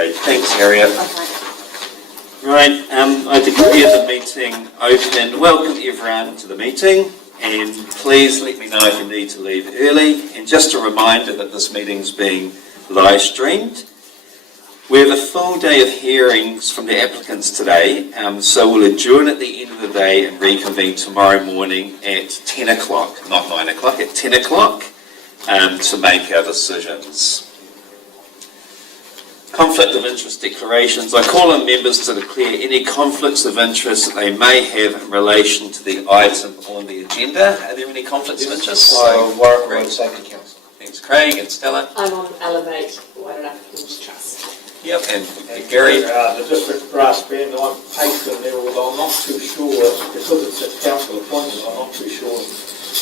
Great, thanks, Harriet. Right, I declare the meeting open. Welcome everyone to the meeting, and please let me know if you need to leave early. And just a reminder that this meeting's being live streamed. We have a full day of hearings from the applicants today, so we'll adjourn at the end of the day and reconvene tomorrow morning at 10 o'clock, not 9 o'clock, at 10 o'clock to make our decisions. Conflict of interest declarations. I call on members to declare any conflicts of interest that they may have in relation to the item on the agenda. Are there any conflicts of interest? Warwick Road Safety Council. Thanks, Craig. And Stella? I'm on Elevate Water Applicants Trust. Yep, and Gary? The district brass band, I pasted there, although I'm not too sure, because it's a council appointment, I'm not too sure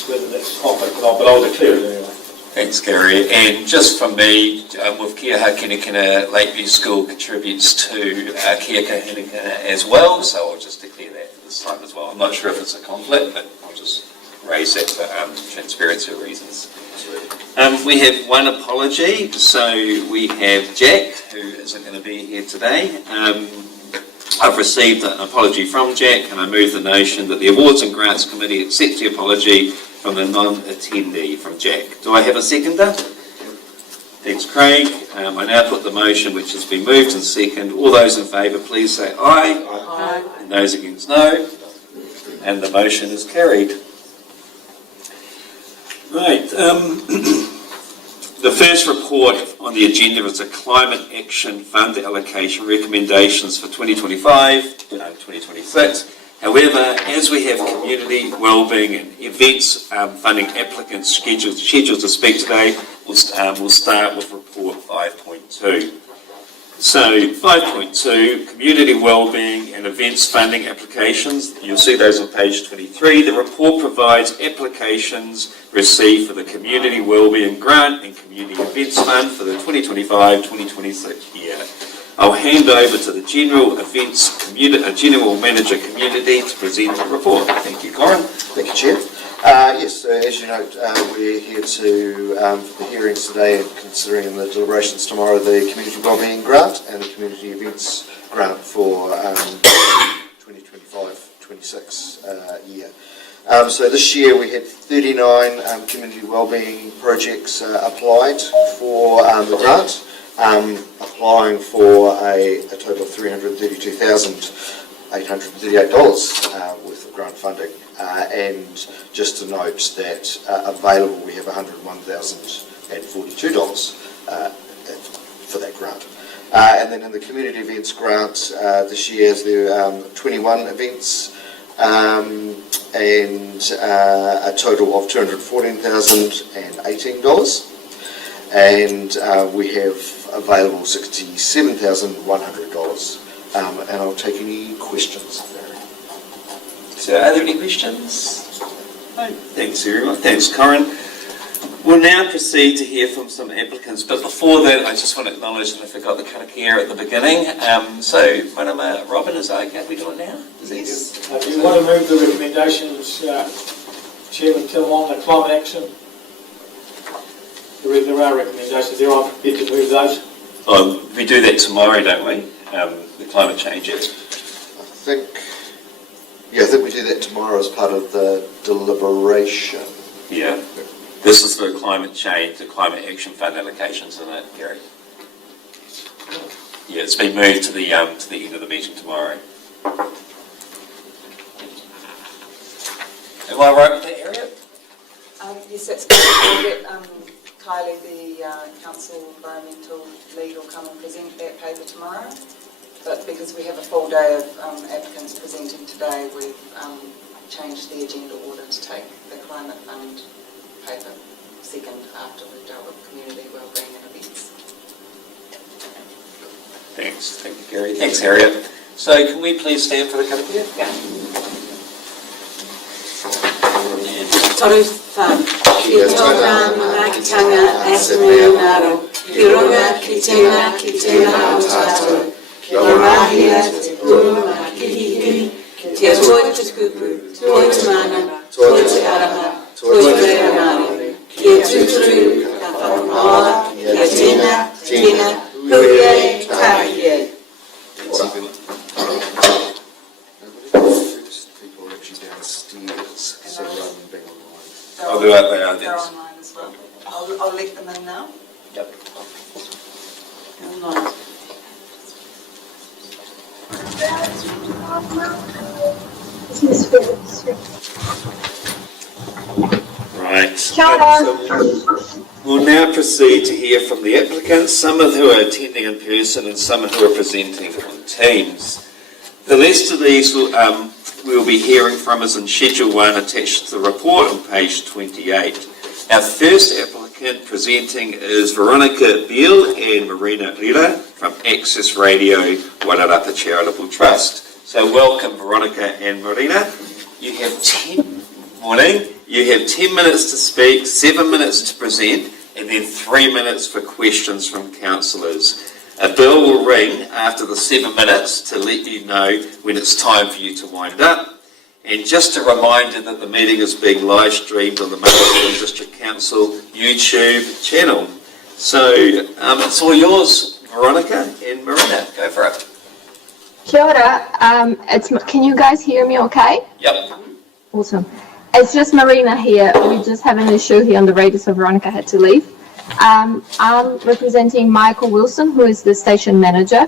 whether that's conflict or not, but I'll declare it anyway. Thanks, Gary. And just from me, with Kia Hakinakina, Lakeview School contributes to Kia Hakinakina as well, so I'll just declare that for this time as well. I'm not sure if it's a conflict, but I'll just raise that for transparency reasons. We have one apology, so we have Jack, who isn't going to be here today. I've received an apology from Jack, and I move the notion that the Awards and Grants Committee accepts the apology from the non-attendee from Jack. Do I have a seconder? Thanks, Craig. I now put the motion, which has been moved and seconded. All those in favour, please say aye. Aye. And those against, no. And the motion is carried. Right. The first report on the agenda is a Climate Action Fund allocation recommendations for 2025-2026. However, as we have community wellbeing and events funding applicants scheduled to speak today, we'll start with report 5.2. So 5.2, community wellbeing and events funding applications. You'll see those on page 23. The report provides applications received for the Community Wellbeing Grant and Community Events Fund for the 2025-2026 year. I'll hand over to the General General Manager Community to present the report. Thank you, Corin. Thank you, Chair. Yes, as you note, we're here to for the hearings today and considering the deliberations tomorrow the Community Wellbeing Grant and the Community Events Grant for 2025-26 year. So this year we had 39 community wellbeing projects applied for the grant, applying for a total of $332,838 worth of grant funding. And just to note that available we have $101,042 for that grant. And then in the community events grant this year there are 21 events and a total of $214,018. And we have available $67,100. And I'll take any questions. So are there any questions? No. Thanks everyone. Thanks, Corin. We'll now proceed to hear from some applicants, but before that I just want to acknowledge that I forgot the karakia at the beginning. So Manama Robin, is that okay? We do it now? Yes. Do you want to move the recommendations, Chairman Tim, on the climate action? There are recommendations there. I'm prepared to move those. We do that tomorrow, don't we? The climate change act. I think we do that tomorrow as part of the deliberation. Yeah. This is for climate change, the Climate Action Fund allocations, isn't it, Gary? Yeah, it's been moved to the end of the meeting tomorrow. Am I right with that, area? Yes, that's good. We'll get Kylie, the Council Environmental Lead, will come and present that paper tomorrow. But because we have a full day of applicants presenting today, we've changed the agenda order to take the Climate Fund paper second after we've dealt with community wellbeing and events. Thanks. Thank you, Gary. Thanks, Harriet. So can we please stand for the karakia? Yeah. Toru wha, ki toka manakitanga asme naro, ki ronga ki tena o tātou. Kia mahia te puruma ki hihiri, kia toi te kupu, toi te mana, toi te arama, toi te reangare, kia tuturu, ka whakamoa, kia tena, huie, kai. I'll let them in now. Yep. Right. So we'll now proceed to hear from the applicants, some of who are attending in person and some who are presenting on Teams. The list of these we'll be hearing from is in Schedule 1 attached to the report on page 28. Our first applicant presenting is Veronica Beale and Marina Rila from Access Radio Wairarapa Charitable Trust. So welcome Veronica and Marina. You have 10 minutes to speak, 7 minutes to present, and then 3 minutes for questions from councillors. A bell will ring after the 7 minutes to let you know when it's time for you to wind up. And just a reminder that the meeting is being live streamed on the Masterton District Council YouTube channel. So it's all yours, Veronica and Marina. Go for it. Kia ora. Can you guys hear me okay? Yep. Awesome. It's just Marina here. We just have an issue here on the radio, so Veronica had to leave. I'm representing Michael Wilson, who is the station manager.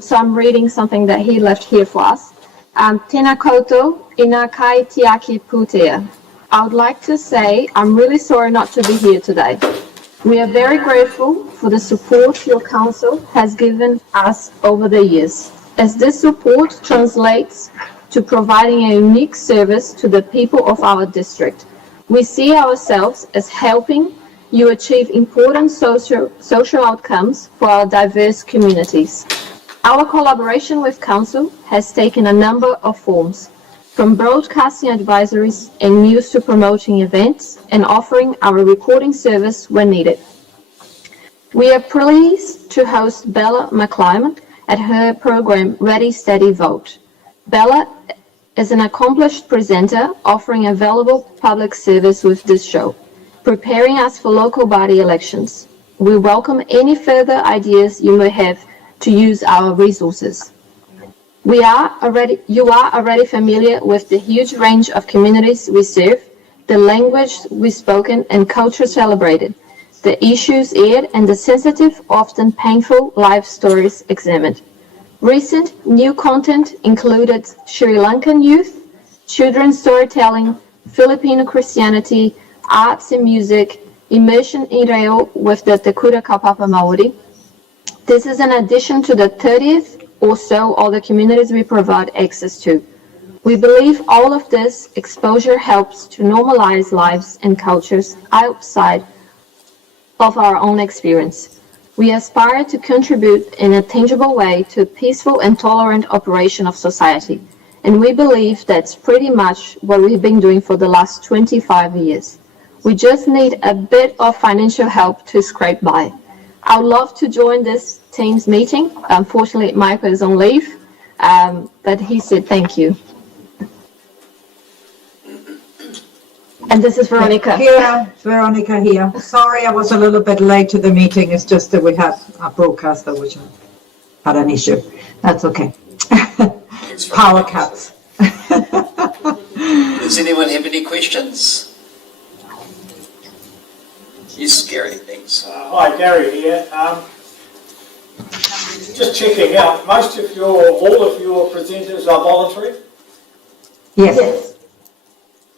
So I'm reading something that he left here for us. Tēnā koutou, ina kai tiaki pūtea. I would like to say I'm really sorry not to be here today. We are very grateful for the support your council has given us over the years, as this support translates to providing a unique service to the people of our district. We see ourselves as helping you achieve important social outcomes for our diverse communities. Our collaboration with Council has taken a number of forms, from broadcasting advisories and news to promoting events and offering our recording service when needed. We are pleased to host Bella McClyman at her program Ready, Steady, Vote. Bella is an accomplished presenter offering a valuable public service with this show, preparing us for local body elections. We welcome any further ideas you may have to use our resources. You are already familiar with the huge range of communities we serve, the language we spoken and culture celebrated, the issues aired and the sensitive, often painful life stories examined. Recent new content included Sri Lankan youth, children's storytelling, Filipino Christianity, arts and music, immersion in reo with the Te Kura Kaupapa Māori. This is in addition to the 30th or so other communities we provide access to. We believe all of this exposure helps to normalize lives and cultures outside of our own experience. We aspire to contribute in a tangible way to a peaceful and tolerant operation of society, and we believe that's pretty much what we've been doing for the last 25 years. We just need a bit of financial help to scrape by. I would love to join this team's meeting. Unfortunately, Michael is on leave, but he said thank you. And this is Veronica. Here, Veronica here. Sorry, I was a little bit late to the meeting. It's just that we had a broadcaster which had an issue. That's okay. Power cuts. Does anyone have any questions? You scary things. Hi, Gary here. Just checking out, all of your presenters are voluntary? Yes.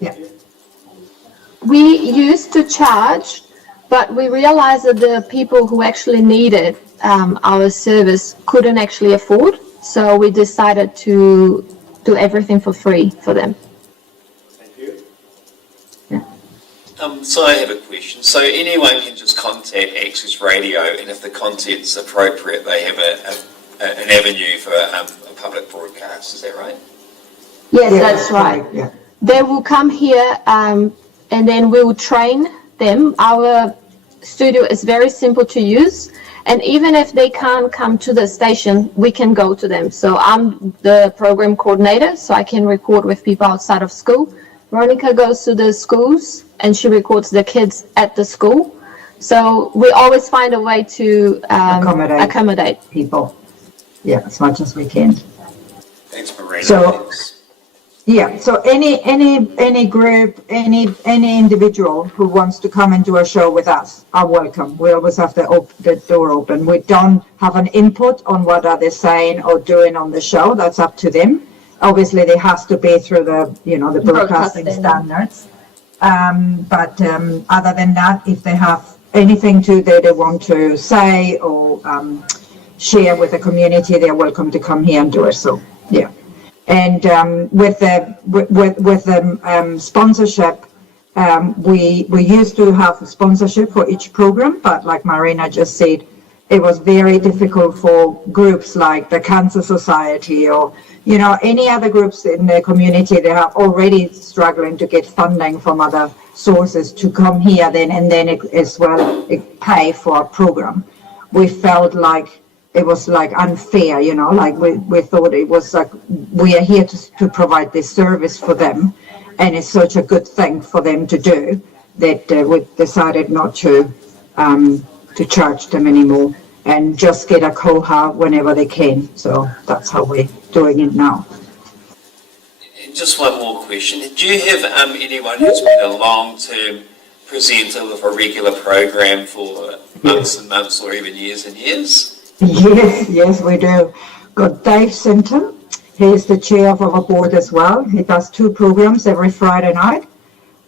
Yeah. We used to charge, but we realized that the people who actually needed our service couldn't actually afford, so we decided to do everything for free for them. Thank you. So I have a question. So anyone can just contact Access Radio, and if the content's appropriate, they have an avenue for a public broadcast. Is that right? Yes, that's right. Yeah. They will come here, and then we will train them. Our studio is very simple to use, and even if they can't come to the station, we can go to them. So I'm the program coordinator, so I can record with people outside of school. Veronica goes to the schools, and she records the kids at the school. So we always find a way to accommodate people. Yeah, as much as we can. Thanks, Marina. So- Yeah, so any group, any individual who wants to come and do a show with us are welcome. We always have the door open. We don't have an input on what are they saying or doing on the show. That's up to them. Obviously, they have to be through the broadcasting standards. But other than that, if they have anything that they want to say or share with the community, they're welcome to come here and do it. So, yeah. And with the sponsorship, we used to have a sponsorship for each program, but like Marina just said, it was very difficult for groups like the Cancer Society or any other groups in the community that are already struggling to get funding from other sources to come here as well pay for a program. We felt like it was like unfair, like we thought it was like we are here to provide this service for them, and it's such a good thing for them to do that we decided not to charge them anymore and just get a coha whenever they can. So that's how we're doing it now. Just one more question. Do you have anyone who's been a long-term presenter with a regular program for months and months or even years and years? Yes, we do. Got Dave Sinton. He is the chair of our board as well. He does 2 programs every Friday night.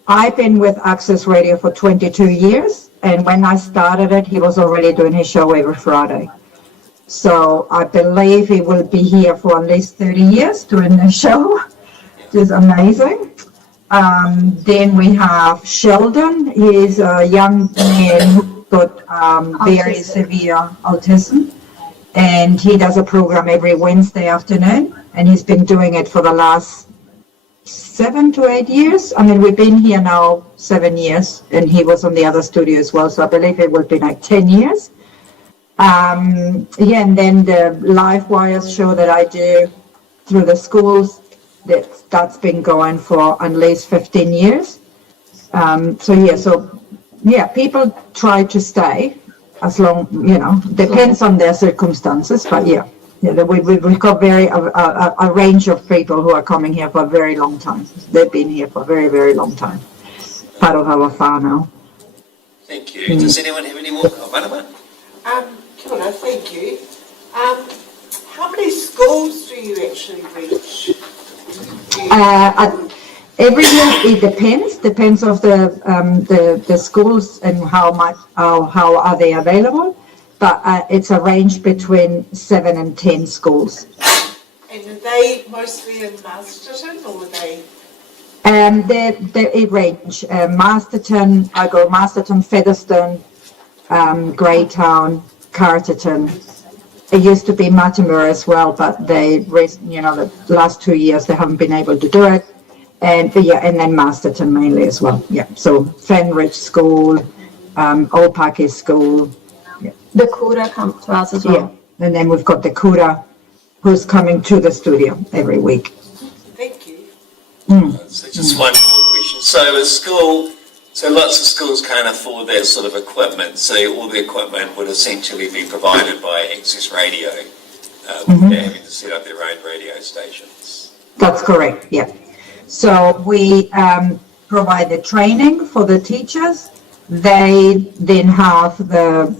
I've been with Access Radio for 22 years, and when I started it, he was already doing his show every Friday. So I believe he will be here for at least 30 years doing the show, which is amazing. Then we have Sheldon. He is a young man who got very severe autism. And he does a program every Wednesday afternoon, and he's been doing it for the last 7 to 8 years. I mean, we've been here now 7 years, and he was on the other studio as well, so I believe it will be like 10 years. And then the Live Wires show that I do through the schools, that's been going for at least 15 years. People try to stay. As long, depends on their circumstances, but we've got a range of people who are coming here for a very long time. They've been here for a very, very long time. Part of our farm now. Thank you. Does anyone have any more? Kia ora, thank you. How many schools do you actually reach? Every year it depends of the schools and how are they available, but it's a range between 7 and 10 schools. And are they mostly in Masterton, or are they? They range. Masterton, I go Masterton, Featherstone, Greytown, Carterton. It used to be Matamura as well, but the last 2 years they haven't been able to do it. And then Masterton mainly as well. Yeah. So Fenridge School, Opaki School. Yeah. The Kura come to us as well. Yeah. And then we've got the Kura who's coming to the studio every week. Thank you. So just one more question. So lots of schools can't afford that sort of equipment. So all the equipment would essentially be provided by Access Radio, without having to set up their own radio stations. That's correct. Yeah. So we provide the training for the teachers. They then have the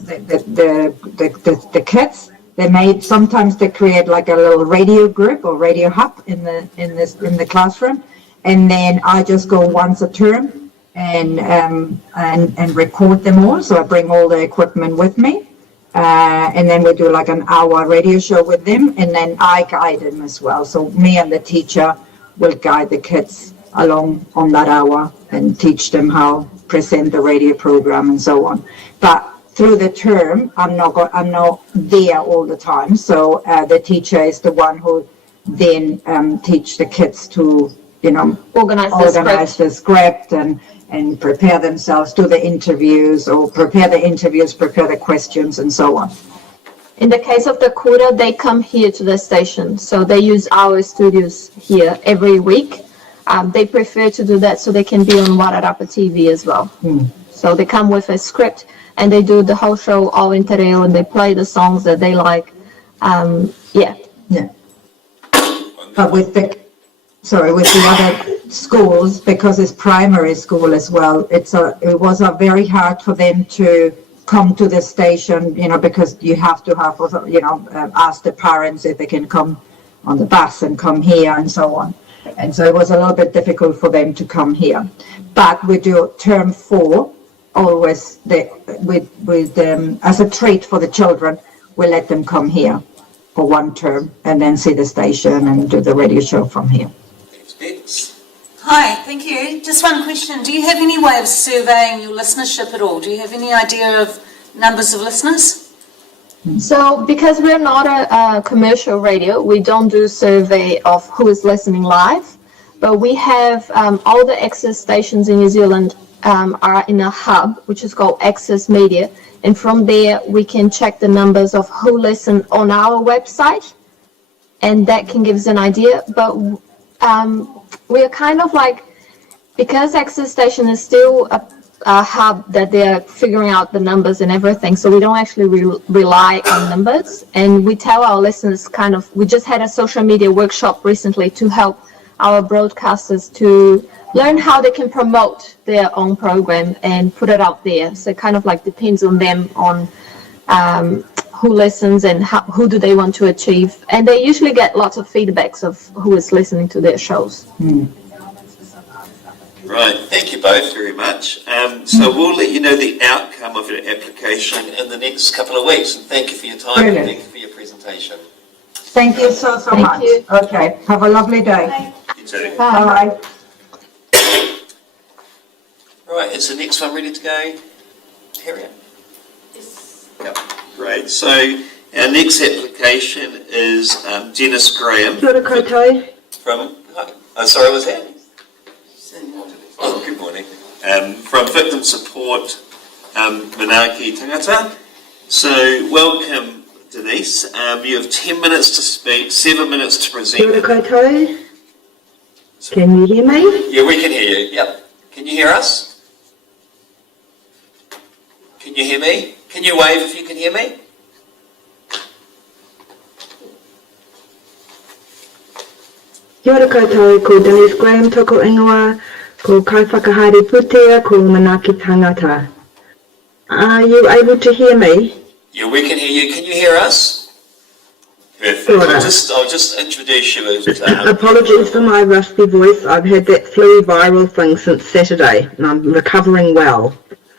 kids. Sometimes they create like a little radio group or radio hub in the classroom, and then I just go once a term and record them all. So I bring all the equipment with me, and then we do like an hour radio show with them, and then I guide them as well. So me and the teacher will guide the kids along on that hour and teach them how present the radio program and so on. But through the term, I'm not there all the time. So the teacher is the one who then teach the kids to organize the script and prepare themselves, do the interviews, or prepare the questions and so on. In the case of the Kura, they come here to the station, so they use our studios here every week. They prefer to do that so they can be on Wararapa TV as well. So they come with a script and they do the whole show all in te reo, and they play the songs that they like. But with the sorry, with the other schools, because it's primary school as well, it was very hard for them to come to the station, because you have to have, ask the parents if they can come on the bus and come here and so on. And so it was a little bit difficult for them to come here. But we do term 4, always as a treat for the children, we let them come here for 1 term and then see the station and do the radio show from here. Thanks. Hi, thank you. Just one question. Do you have any way of surveying your listenership at all? Do you have any idea of numbers of listeners? So because we're not a commercial radio, we don't do survey of who is listening live, but we have all the access stations in New Zealand are in a hub, which is called Access Media. And from there, we can check the numbers of who listen on our website, and that can give us an idea. But we're kind of like, because Access Station is still a hub that they're figuring out the numbers and everything, so we don't actually rely on numbers. And we tell our listeners we just had a social media workshop recently to help our broadcasters to learn how they can promote their own program and put it out there. So it kind of like depends on them on who listens and who do they want to achieve. And they usually get lots of feedbacks of who is listening to their shows. Right, thank you both very much. So we'll let you know the outcome of your application in the next couple of weeks. And thank you for your time. Brilliant. And thank you for your presentation. Thank you so Thank much. you. Okay, have a lovely day. You too. Bye. Right, is the next one ready to go, Harriet? Yes. Yep, great. So our next application is Dennis Graham. Kia ora koutou. From, sorry, was that? Oh, good morning. From Victim Support Manaaki Tangata. So welcome, Denise. You have 10 minutes to speak, 7 minutes to present. Kia ora koutou. Can you hear me? Yeah, we can hear you. Yep. Can you hear us? Can you hear me? Can you wave if you can hear me? Kia ora koutou, ko Denise Graham toko ingoa, ko kaiwhakahaere putea, ko Manaaki Tangata. Are you able to hear me? Yeah, we can hear you. Can you hear us? Perfect. Sure. I'll just introduce you as... Apologies for my rusty voice. I've had that flu viral thing since Saturday and I'm recovering well.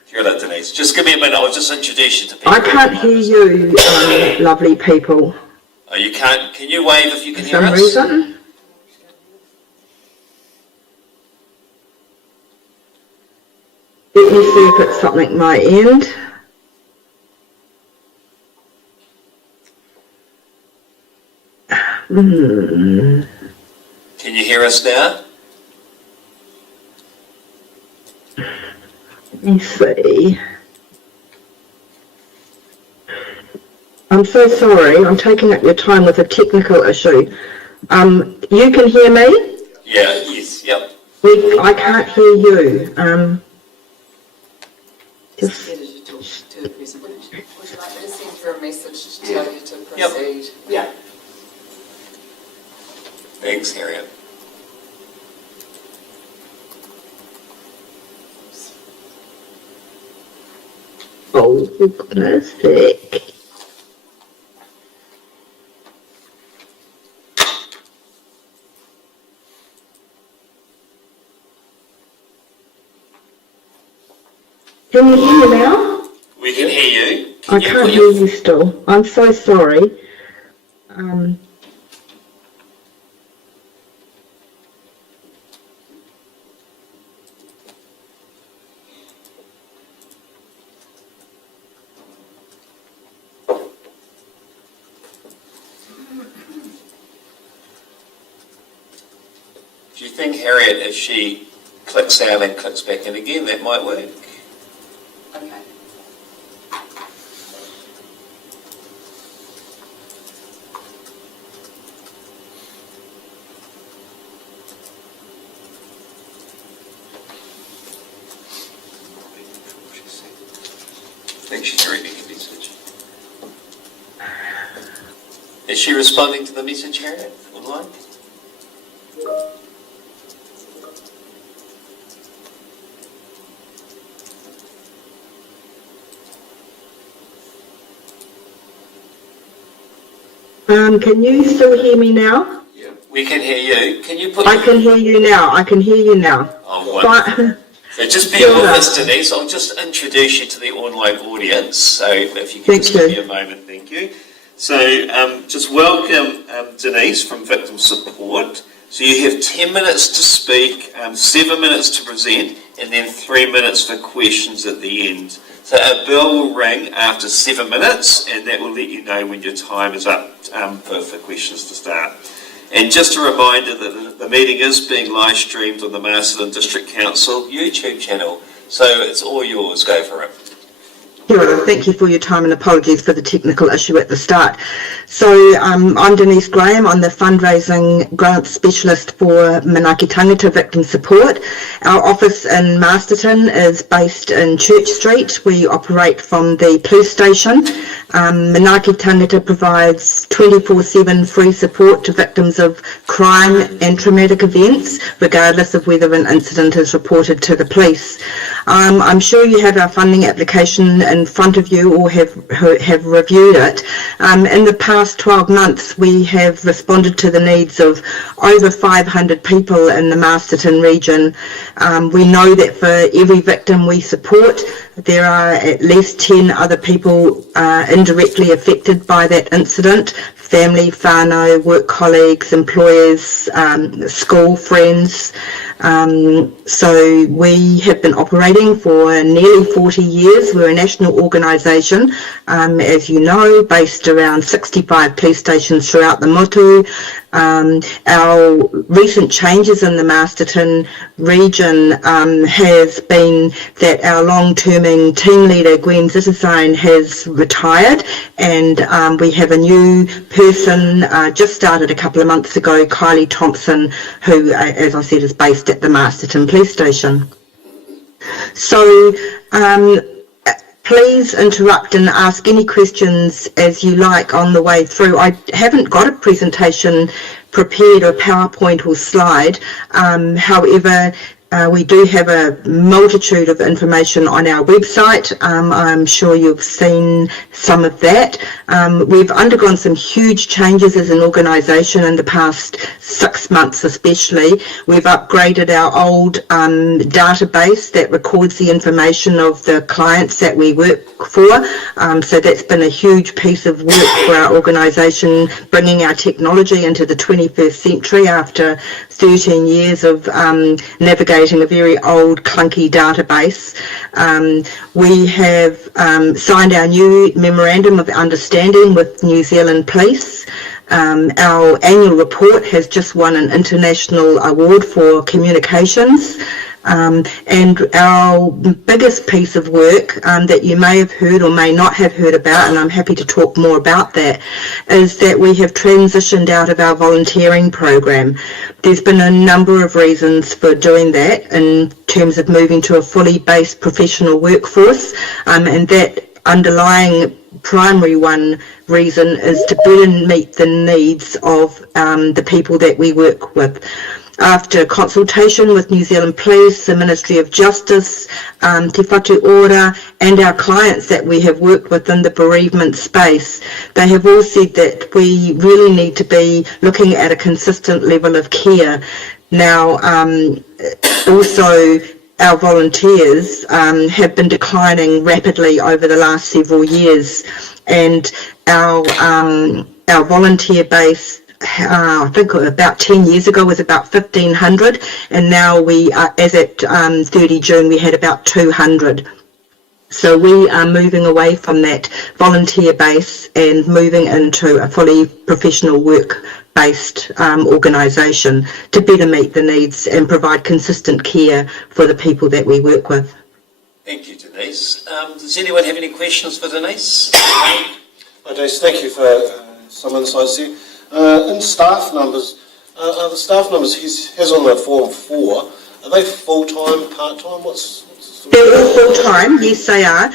Kia ora, Denise. Just give me a minute. I'll just introduce you to people. I can't hear you, lovely people. Oh, you can't? Can you wave if you can For hear some us? reason. Let me see if it's something my end. Can you hear us now? Let me see. I'm so sorry. I'm taking up your time with a technical issue. You can hear me? Yeah, yes, yep. I can't hear you. Just Would you like me to send her a message to tell you to proceed? Yeah. Thanks, Harriet. oh, for goodness sake. Can you hear me now? We can hear you. I can't hear you still. I'm so sorry. Do you think, Harriet, if she clicks out and clicks back in again, that might work? Okay. I think she's reading a message. Is she responding to the message, Harriet, online? Can you still hear me now? Yeah, we can hear you. Can you put I can hear you now. I can hear you now. Oh, wonderful. So just bear with us, Denise. I'll just introduce you to the online audience. So if you can give me a moment, thank you. So just welcome Denise from Victim Support. So you have 10 minutes to speak, 7 minutes to present, and then 3 minutes for questions at the end. So a bell will ring after 7 minutes, and that will let you know when your time is up for questions to start. And just a reminder that the meeting is being live streamed on the Masterton District Council YouTube channel. So it's all yours. Go for it. Kia ora. Thank you for your time and apologies for the technical issue at the start. So I'm Denise Graham. I'm the fundraising grant specialist for Manaaki Tangata Victim Support. Our office in Masterton is based in Church Street. We operate from the police station. Manaaki Tangata provides 24/7 free support to victims of crime and traumatic events, regardless of whether an incident is reported to the police. I'm sure you have our funding application in front of you or have reviewed it. In the past 12 months, we have responded to the needs of over 500 people in the Masterton region. We know that for every victim we support, there are at least 10 other people indirectly affected by that incident: family, whānau, work colleagues, employers, school friends. So we have been operating for nearly 40 years. We're a national organisation, as you know, based around 65 police stations throughout the motu. Our recent changes in the Masterton region has been that our long-terming team leader, Gwen Zittersine, has retired, and we have a new person just started a couple of months ago, Kylie Thompson, who, as I said, is based at the Masterton Police Station. So please interrupt and ask any questions as you like on the way through. I haven't got a presentation prepared, or PowerPoint or slide. However, we do have a multitude of information on our website. I'm sure you've seen some of that. We've undergone some huge changes as an organisation in the past 6 months especially. We've upgraded our old database that records the information of the clients that we work for. So that's been a huge piece of work for our organisation, bringing our technology into the 21st century after 13 years of navigating a very old clunky database. We have signed our new Memorandum of Understanding with New Zealand Police. Our annual report has just won an international award for communications. And our biggest piece of work that you may have heard or may not have heard about, and I'm happy to talk more about that, is that we have transitioned out of our volunteering program. There's been a number of reasons for doing that in terms of moving to a fully based professional workforce, and that underlying primary one reason is to better meet the needs of the people that we work with. After consultation with New Zealand Police, the Ministry of Justice, Te Whatu Ora, and our clients that we have worked with in the bereavement space, they have all said that we really need to be looking at a consistent level of care. Now, also, our volunteers have been declining rapidly over the last several years, and our volunteer base, I think about 10 years ago, was about 1,500, and now we are, as at 30 June, we had about 200. So we are moving away from that volunteer base and moving into a fully professional work-based organisation to better meet the needs and provide consistent care for the people that we work with. Thank you, Denise. Does anyone have any questions for Denise? Hi, Denise. Thank you for some insights there. In staff numbers, are the staff numbers he has on the form 4, are they full-time, part-time? They're all full-time, yes they are.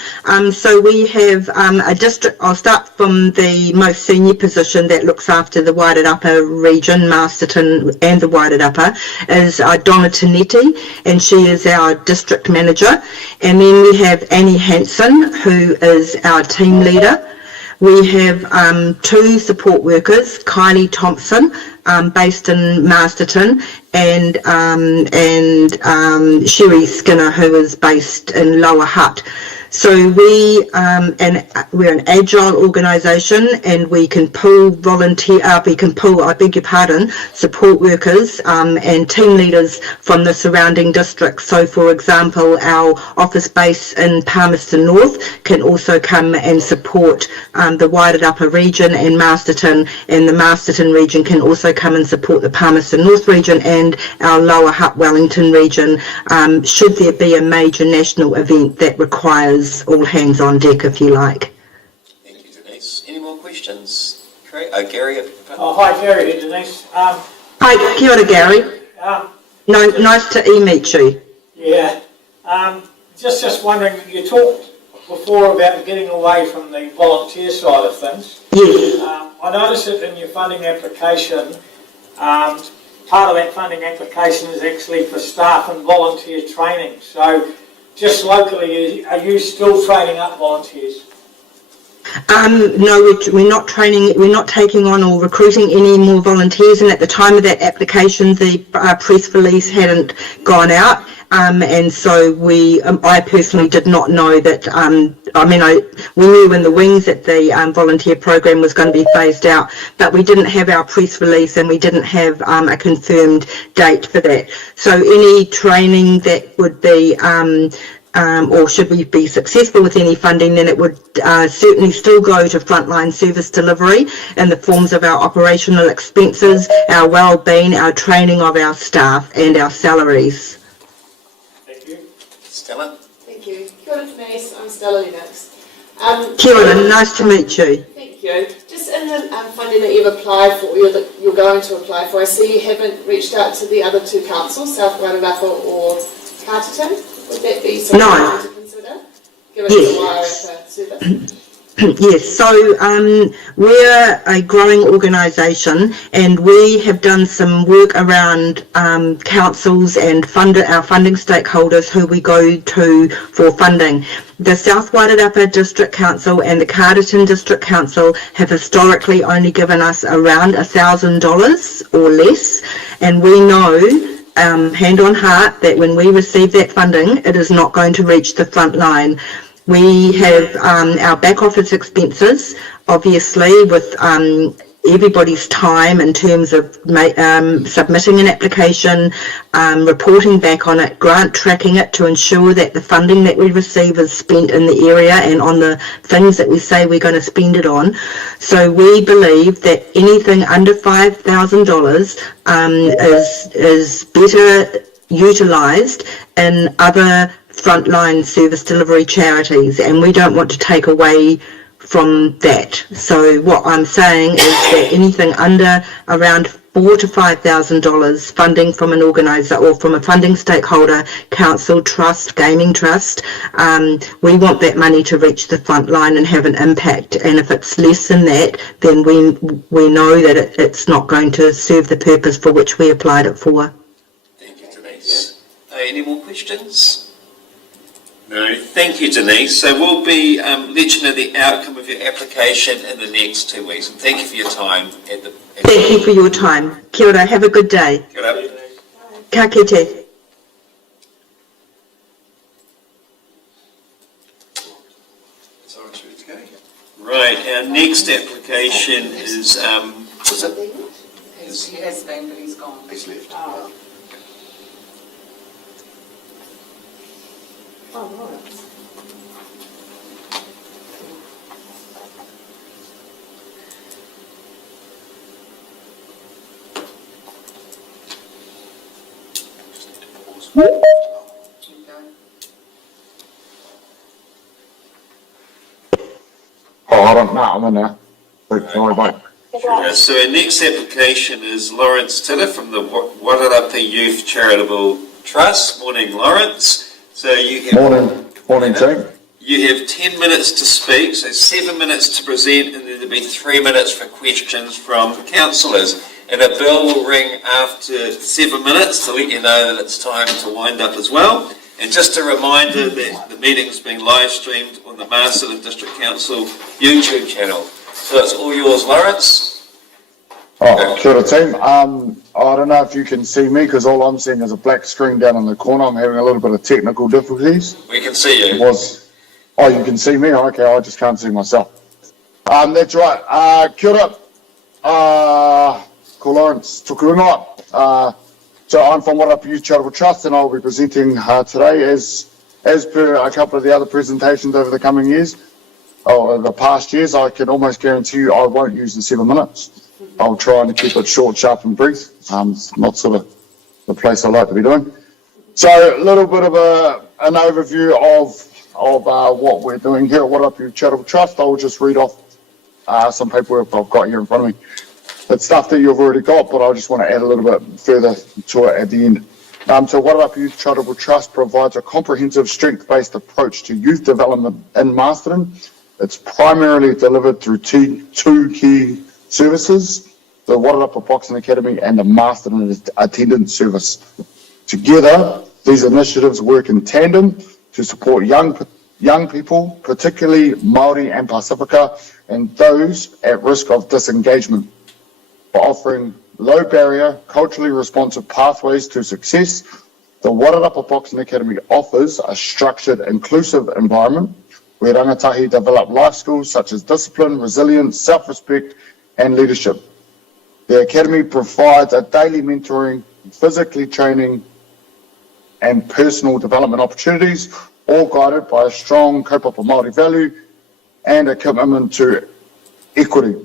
So we have a district, I'll start from the most senior position that looks after the Wairarapa region, Masterton and the Wairarapa, is Donna Tanetti, and she is our district manager. And then we have Annie Hanson, who is our team leader. We have 2 support workers, Kylie Thompson, based in Masterton, and Sherry Skinner, who is based in Lower Hutt. So we're an agile organisation, and we can pull support workers and team leaders from the surrounding districts. So, for example, our office base in Palmerston North can also come and support the Wairarapa region and Masterton, and the Masterton region can also come and support the Palmerston North region and our Lower Hutt Wellington region, should there be a major national event that requires all hands on deck, if you like. Thank you, Denise. Any more questions? Gary? Hi, Gary here, Denise. Hi, kia ora, Gary. Nice to meet you. Yeah. Just wondering, you talked before about getting away from the volunteer side of things. Yes. I noticed that in your funding application, part of that funding application is actually for staff and volunteer training. So, just locally, are you still training up volunteers? No, we're not training, we're not taking on or recruiting any more volunteers, and at the time of that application the press release hadn't gone out, and so I personally did not know that, we knew in the wings that the volunteer program was going to be phased out, but we didn't have our press release and we didn't have a confirmed date for that. So any training that would be or should we be successful with any funding, then it would certainly still go to frontline service delivery in the forms of our operational expenses, our well-being, our training of our staff and our salaries. Thank you. Stella? Thank you. Kia ora, Denise. I'm Stella Lennox. Kia ora, nice to meet you. Thank you. Just in the funding that you've applied for, or that you're going to apply for, I see you haven't reached out to the other 2 councils, South Wairarapa or Masterton. Would that be something to consider, given it's a Wairarapa service? Yes, so we're a growing organisation, and we have done some work around councils and our funding stakeholders who we go to for funding. The South Wairarapa District Council and the Carterton District Council have historically only given us around $1,000 or less, and we know hand on heart that when we receive that funding, it is not going to reach the front line. We have our back office expenses, obviously, with everybody's time in terms of submitting an application, reporting back on it, grant tracking it to ensure that the funding that we receive is spent in the area and on the things that we say we're going to spend it on. So we believe that anything under $5,000 is better utilised in other frontline service delivery charities, and we don't want to take away from that. So what I'm saying is that anything under around $4,000 to $5,000 funding from an organiser or from a funding stakeholder, council, trust, gaming trust, we want that money to reach the front line and have an impact. And if it's less than that, then we know that it's not going to serve the purpose for which we applied it for. Thank you, Denise. Any more questions? No, thank you, Denise. So we'll be let you know the outcome of your application in the next 2 weeks. And thank you for your time. Thank you for your time. Kia ora, have a good day. Kia ora. Ka kite. Right, our next application is, He has been, but he's gone. He's left. Oh, right. Oh, I don't know. I'm in there. Sorry, mate. So our next application is Lawrence Tiller from the Wairarapa Youth Charitable Trust. Morning, Lawrence. So you have Morning, team. You have 10 minutes to speak, so 7 minutes to present, and then there'll be 3 minutes for questions from councillors. And a bell will ring after 7 minutes to let you know that it's time to wind up as well. And just a reminder that the meeting's being live streamed on the Masterton District Council YouTube channel. So it's all yours, Lawrence. Oh, kia ora team. I don't know if you can see me because all I'm seeing is a black screen down in the corner. I'm having a little bit of technical difficulties. We can see you. Oh, you can see me? Okay, I just can't see myself. That's right. Kia ora. Ko Lawrence Tukurunga. So I'm from Warapa Youth Charitable Trust, and I'll be presenting today as per a couple of the other presentations over the coming years. Over the past years, I can almost guarantee you I won't use the 7 minutes. I'll try and keep it short, sharp and brief. It's not sort of the place I like to be doing. So a little bit of an overview of what we're doing here at Warapa Youth Charitable Trust. I'll just read off some paperwork I've got here in front of me. It's stuff that you've already got, but I just want to add a little bit further to it at the end. So Warapa Youth Charitable Trust provides a comprehensive strength-based approach to youth development in Masterton. It's primarily delivered through two key services, the Warapa Boxing Academy and the Masterton Attendance Service. Together, these initiatives work in tandem to support young people, particularly Māori and Pasifika, and those at risk of disengagement, by offering low-barrier, culturally responsive pathways to success. The Warapa Boxing Academy offers a structured, inclusive environment where rangatahi develop life skills such as discipline, resilience, self-respect, and leadership. The Academy provides a daily mentoring, physically training, and personal development opportunities, all guided by a strong kaupapa Māori value and a commitment to equity.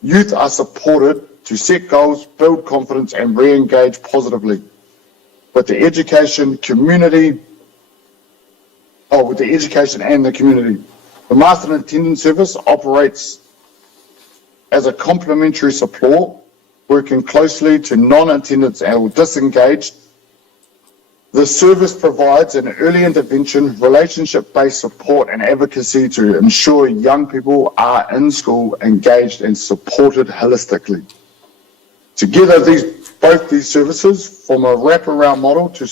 Youth are supported to set goals, build confidence, and re-engage positively with the education and the community. The Masterton Attendance Service operates as a complementary support, working closely to non-attendants or disengaged. The service provides an early intervention, relationship-based support and advocacy to ensure young people are in school, engaged and supported holistically. Together, both these services form a wraparound model to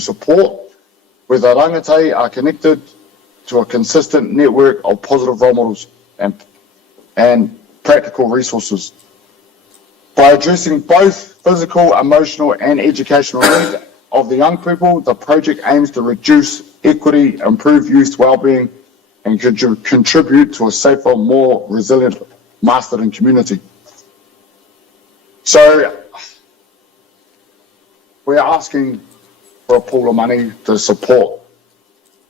support where the rangatahi are connected to a consistent network of positive role models and practical resources. By addressing both physical, emotional and educational needs of the young people, the project aims to reduce equity, improve youth wellbeing and contribute to a safer, more resilient Masterton community. So we're asking for a pool of money to support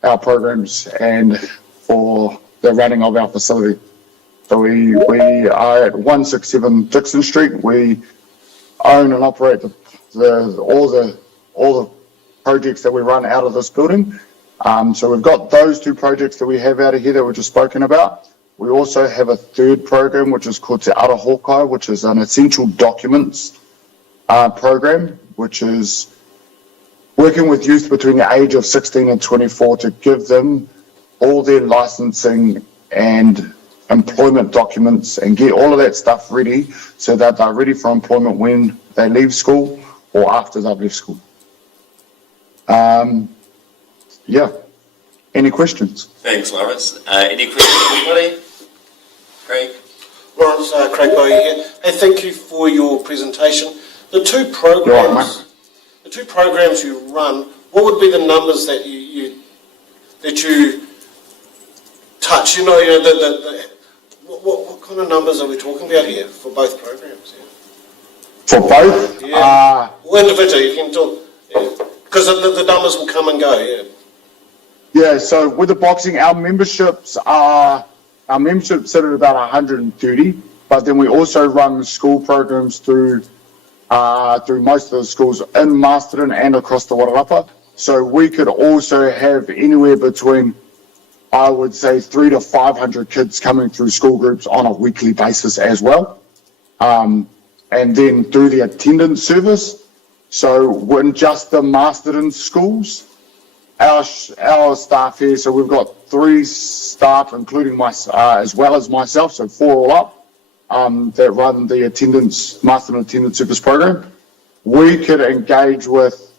our programs and for the running of our facility. So we are at 167 Dixon Street. We own and operate all the projects that we run out of this building. So we've got those two projects that we have out of here that we've just spoken about. We also have a third program, which is called Te Ara Hokai, which is an essential documents program, which is working with youth between the age of 16 and 24 to give them all their licensing and employment documents and get all of that stuff ready so that they're ready for employment when they leave school or after they've left school. Yeah. Any questions? Thanks, Lawrence. Any questions, anybody? Craig? Lawrence, Craig Bowie here. Hey, thank you for your presentation. The two programs you run, what would be the numbers that you touch? What kind of numbers are we talking about here for both programs? Yeah. For both? Yeah. Or individually, you can talk. Because the numbers will come and go. Yeah. Yeah. So with the boxing, our memberships sit at about 130, but then we also run school programs through most of the schools in Masterton and across the Warapa. So we could also have anywhere between, I would say, 300 to 500 kids coming through school groups on a weekly basis as well. And then through the attendance service. So when just the Masterton schools, our staff here, so we've got 3 staff, including as well as myself, so 4 all up, that run the Masterton Attendance Service program. We could engage with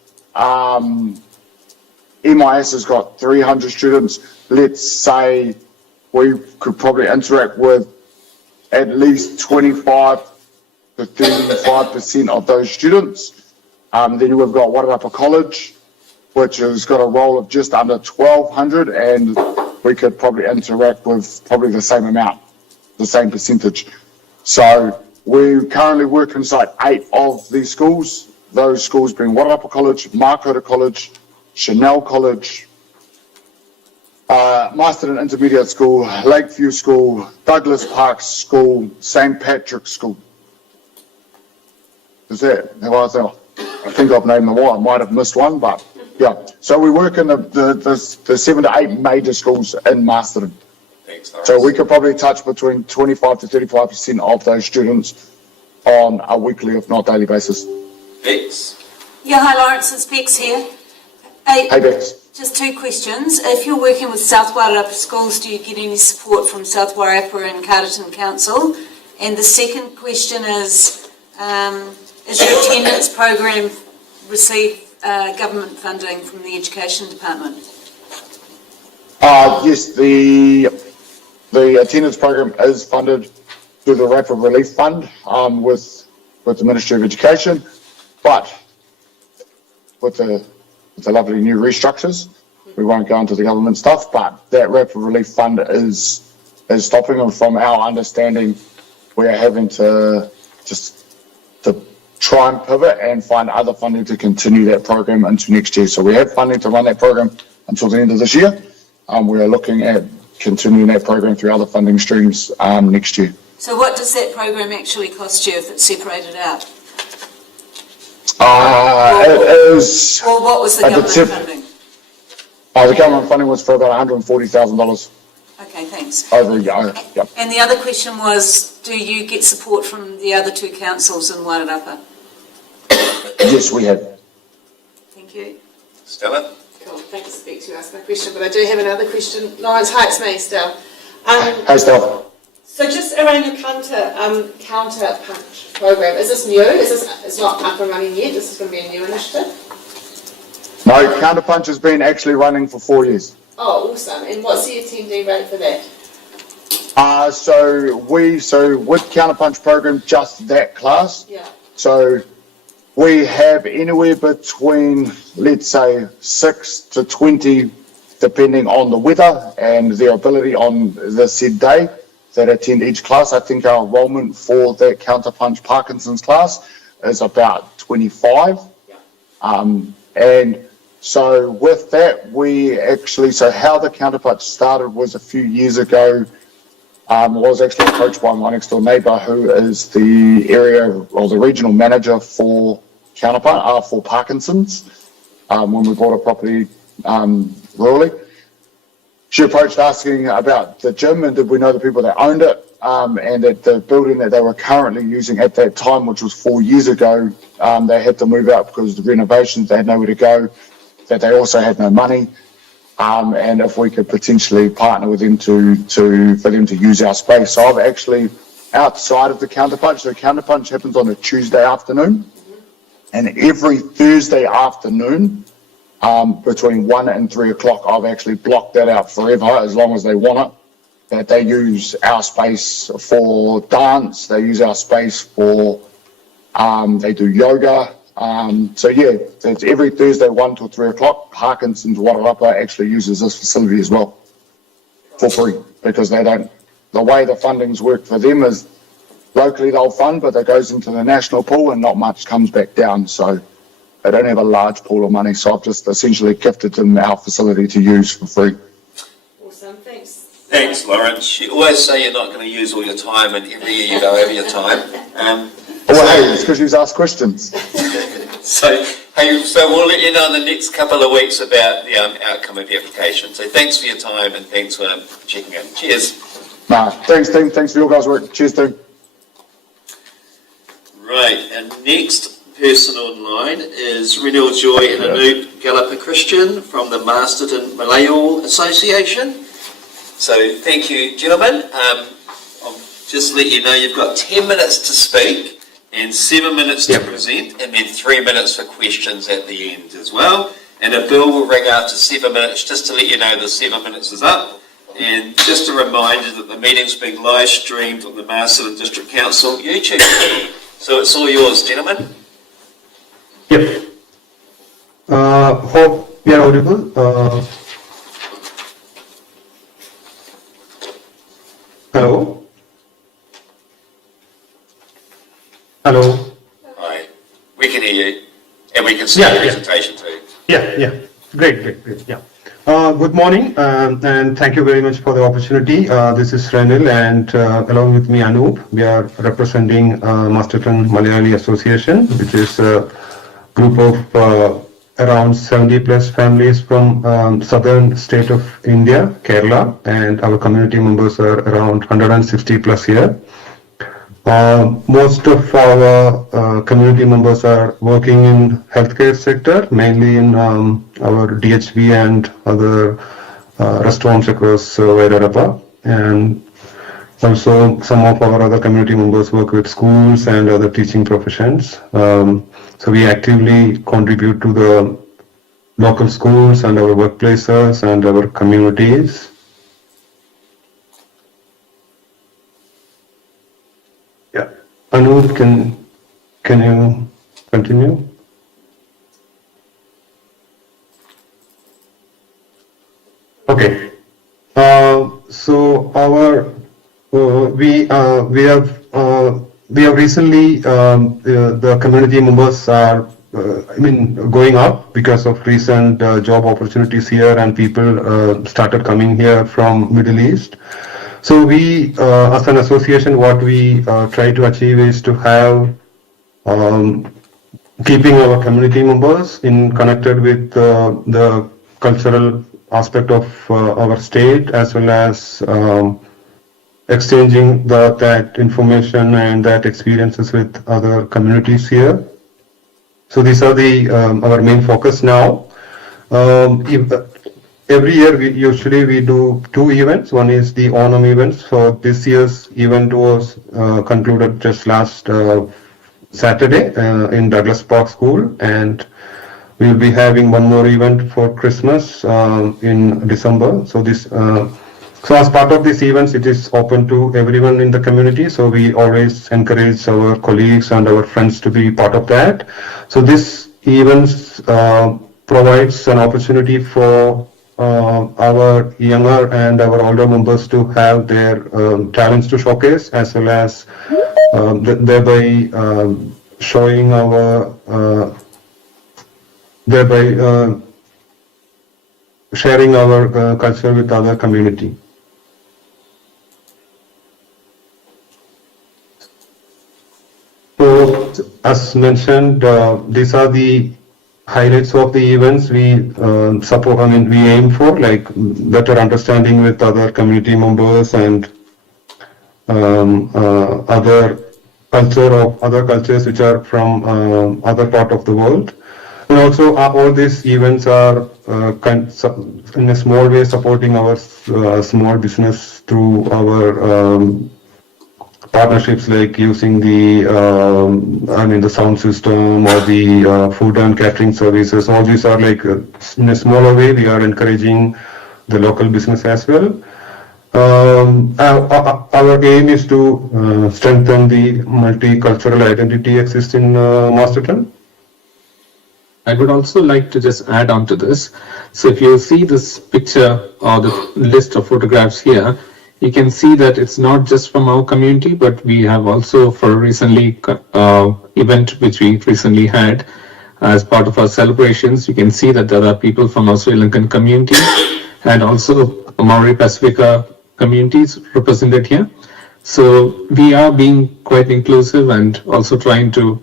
MIS has got 300 students. Let's say we could probably interact with at least 25 to 35% of those students. Then we've got Wairarapa College, which has got a roll of just under 1,200, and we could probably interact with probably the same amount, the same percentage. So we currently work inside 8 of these schools. Those schools being Wairarapa College, Mākota College, Chanel College, Masterton Intermediate School, Lakeview School, Douglas Park School, St. Patrick's School. Is that? I think I've named them all. I might have missed one, but yeah. So we work in the 7 to 8 major schools in Masterton. Thanks, So we could probably touch between 25 to 35% of those students on a weekly, if not daily basis. Bex. Yeah, hi Lawrence, it's Bex here. Hey, Bex. Just 2 questions. If you're working with South Wairarapa schools, do you get any support from South Wairarapa and Masterton Council? And the second question is your attendance program receive government funding from the Education Department? Yes, the attendance program is funded through the Rapid Relief Fund with the Ministry of Education, but with the lovely new restructures, we won't go into the government stuff, but that Rapid Relief Fund is stopping them. From our understanding, we are having to try and pivot and find other funding to continue that program into next year. So we have funding to run that program until the end of this year. We are looking at continuing that program through other funding streams next year. So what does that program actually cost you if it's separated out? It is... Or what was the government funding? The government funding was for about $140,000. Okay, thanks. Over a year, yeah. And the other question was, do you get support from the other 2 councils in Wairarapa? Yes, we have. Thank you. Stella? Cool, thanks, Bex, you asked my question, but I do have another question. Lawrence, hi, it's me, Stella. Hey, Stella. So just around your counter punch program, is this new? It's not up and running yet? This is going to be a new initiative? No, Counterpunch has been actually running for 4 years. Oh, awesome. And what's the attendee rate for that? So with Counterpunch program, just that class. Yeah. So we have anywhere between, let's say, 6 to 20, depending on the weather and their ability on the said day, that attend each class. I think our enrollment for that Counterpunch Parkinson's class is about 25. And so with that, so how the Counterpunch started was a few years ago. Was actually approached by my next door neighbour, who is the area or the regional manager for Counterpunch, for Parkinson's, when we bought a property rurally. She approached asking about the gym and did we know the people that owned it, and that the building that they were currently using at that time, which was 4 years ago, they had to move out because of the renovations, they had nowhere to go, that they also had no money, and if we could potentially partner with them for them to use our space. So I've actually, outside of the Counterpunch, so Counterpunch happens on a Tuesday afternoon, and every Thursday afternoon, between 1 and 3 o'clock, I've actually blocked that out forever, as long as they want it, that they use our space for dance, they use our space for, they do yoga. So yeah, it's every Thursday, 1 till 3 o'clock. Parkinson's Wairarapa actually uses this facility as well for free, because they don't, the way the fundings work for them is locally they'll fund, but that goes into the national pool and not much comes back down. So they don't have a large pool of money. So I've just essentially gifted them our facility to use for free. Awesome, thanks. Thanks, Lawrence. You always say you're not going to use all your time, and every year you go over your time. Hey, it's because you've asked questions. So we'll let you know in the next couple of weeks about the outcome of the application. So thanks for your time and thanks for checking in. Cheers. Thanks, team. Thanks for your guys' work. Cheers, team. Right, and next person online is Renewal Joy and Anoop Galapa Christian from the Masterton Malayo Association. So thank you, gentlemen. I'll just let you know you've got 10 minutes to speak and 7 minutes to present, and then 3 minutes for questions at the end as well. and a bell will ring after 7 minutes just to let you know the 7 minutes is up. And just a reminder that the meeting's being live streamed on the Masterton District Council YouTube channel. So it's all yours, gentlemen. Yep. Hope we are audible. Hello? Hello? Hi. We can hear you, and we can see Yeah, the yeah. presentation too. Yeah. Great. Yeah. Good morning, and thank you very much for the opportunity. This is Renil, and along with me, Anoop. We are representing Masterton Malayali Association, which is a group of around 70 plus families from southern state of India, Kerala, and our community members are around 160 plus here. Most of our community members are working in healthcare sector, mainly in our DHB and other restaurants across Vairarapa. And also some of our other community members work with schools and other teaching professions. So we actively contribute to the local schools and our workplaces and our communities. Yeah. Anoop, can you continue? Okay. So our we have recently the community members are going up because of recent job opportunities here, and people started coming here from Middle East. So we, as an association, what we try to achieve is to have keeping our community members connected with the cultural aspect of our state, as well as exchanging that information and that experiences with other communities here. So these are our main focus now. Every year we do two events. One is the Onam events. So this year's event was concluded just last Saturday in Douglas Park School, and we'll be having one more event for Christmas in December. So as part of these events, it is open to everyone in the community. So we always encourage our colleagues and our friends to be part of that. So this events provides an opportunity for our younger and our older members to have their talents to showcase, as well as thereby showing our sharing our culture with other community. So, as mentioned, these are the highlights of the events we we aim for, like better understanding with other community members and other cultures which are from other part of the world. And also, all these events are in a small way supporting our small business through our partnerships, like using the sound system or the food and catering services. All these are like in a smaller way we are encouraging the local business as well. Our aim is to strengthen the multicultural identity existing in Masterton. I would also like to just add on to this. So if you see this picture or the list of photographs here, you can see that it's not just from our community, but we have also for a recently event which we recently had as part of our celebrations. You can see that there are people from our Sri Lankan community and also Maori Pacifica communities represented here. So we are being quite inclusive and also trying to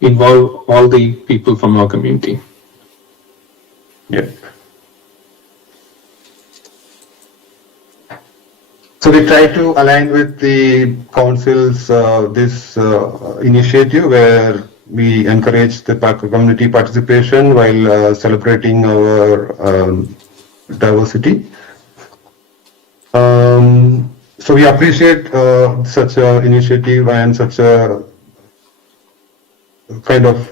involve all the people from our community. Yeah. So we try to align with the council's this initiative where we encourage the community participation while celebrating our diversity. So we appreciate such an initiative and such a kind of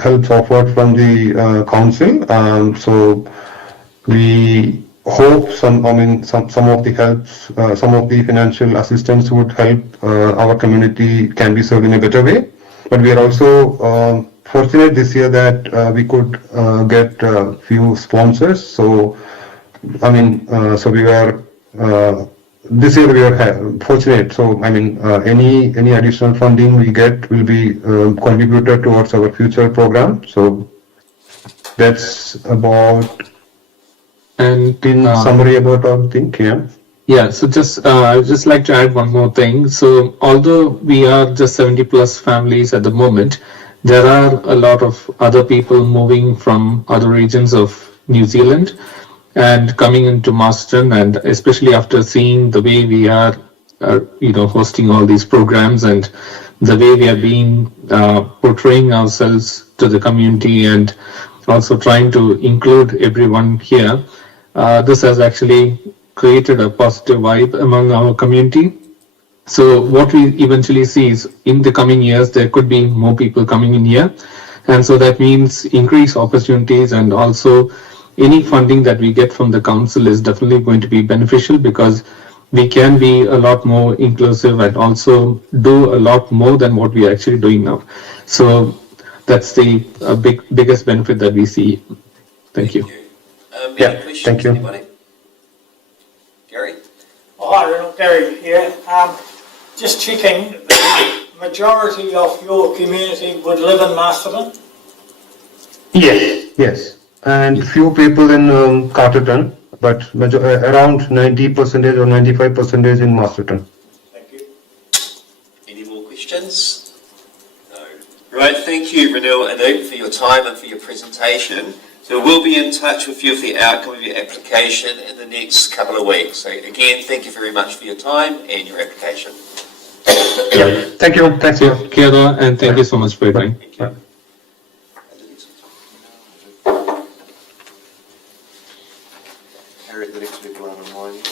helps offered from the council. So we hope some of the helps, some of the financial assistance would help our community can be served in a better way. But we are also fortunate this year that we could get a few sponsors. So so we were this year we are fortunate. So any additional funding we get will be contributed towards our future program. So that's about. And in summary about our thing, yeah. Yeah, so I would just like to add one more thing. So although we are just 70 plus families at the moment, there are a lot of other people moving from other regions of New Zealand and coming into Masterton, and especially after seeing the way we are, hosting all these programs and the way we have been portraying ourselves to the community and also trying to include everyone here. This has actually created a positive vibe among our community. So what we eventually see is in the coming years, there could be more people coming in here. And so that means increased opportunities, and also any funding that we get from the council is definitely going to be beneficial because we can be a lot more inclusive and also do a lot more than what we are actually doing now. So that's the biggest benefit that we see. Thank you. Any questions, thank you. Anybody? Gary? Hi, Ronald, Gary here. Just checking, the majority of your community would live in Masterton? Yes. And few people in Carterton, but around 90% or 95% in Masterton. Thank you. Any more questions? No. Right, thank you, Renil and Anoop, for your time and for your presentation. So we'll be in touch with you for the outcome of your application in the next couple of weeks. So again, thank you very much for your time and your application. Yeah. Thank you. Thanks. Kia ora, and thank you so much for your time. Thank you. Harriet, the next people are online.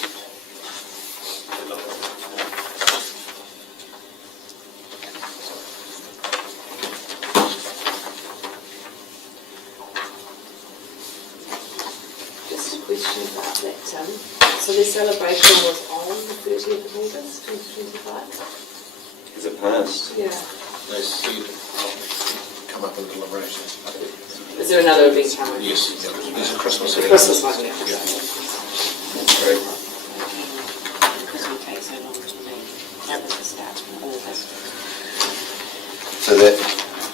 Just a question about that, Tim. So the celebration was on the 30th of August 2025? Is it passed? Yeah. They said, come up in deliberations. Is there another event coming? Yes, there's a Christmas The event. Christmas one, yeah. That's great. Because we take so long to leave. That was the start in August. So that,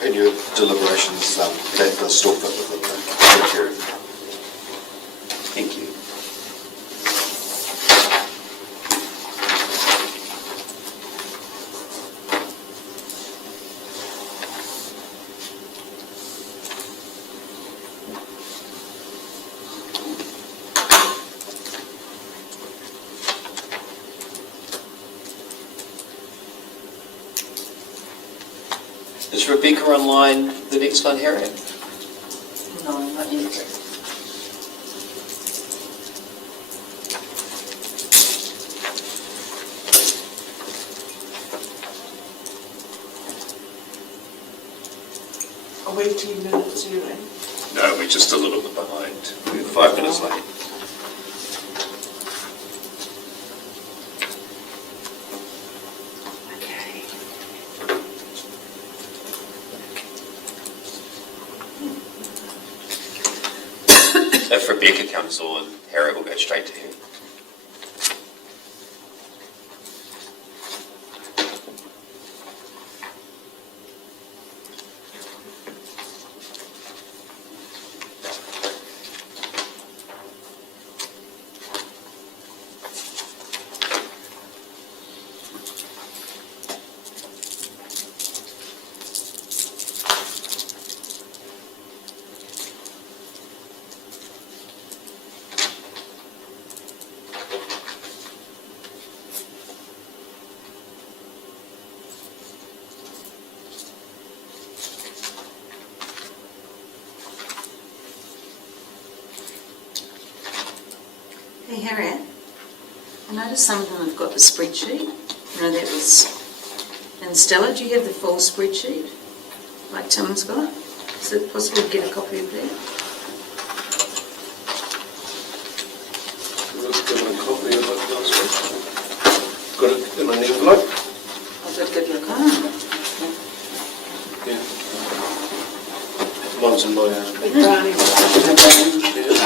in your deliberations, that does still fit within the period. Thank you. Is Rebecca online, the next one, Harriet? No, not yet. Are we 10 minutes early? No, we're just a little bit behind. We're 5 minutes late. Okay. If Rebecca comes on, Harriet will go straight to her. Hey Harriet, I noticed some of them have got the spreadsheet. That was in Stella. Do you have the full spreadsheet? like Tim's got. Is it possible to get a copy of that? Given a copy of it last week. Got it in an envelope? I'll just give you a copy. Yeah. Mine's in my... Brownie.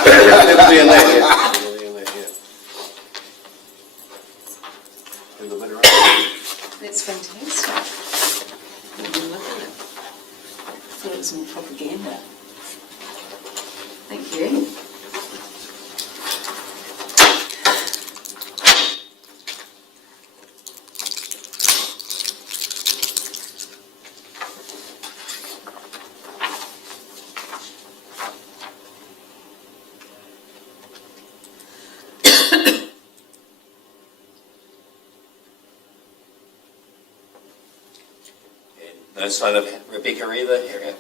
It'll be in there, yeah. It'll be in there, yeah. In the winter. That's fantastic. Look at it. I thought it was more propaganda. Thank you. No sign of Rebecca either.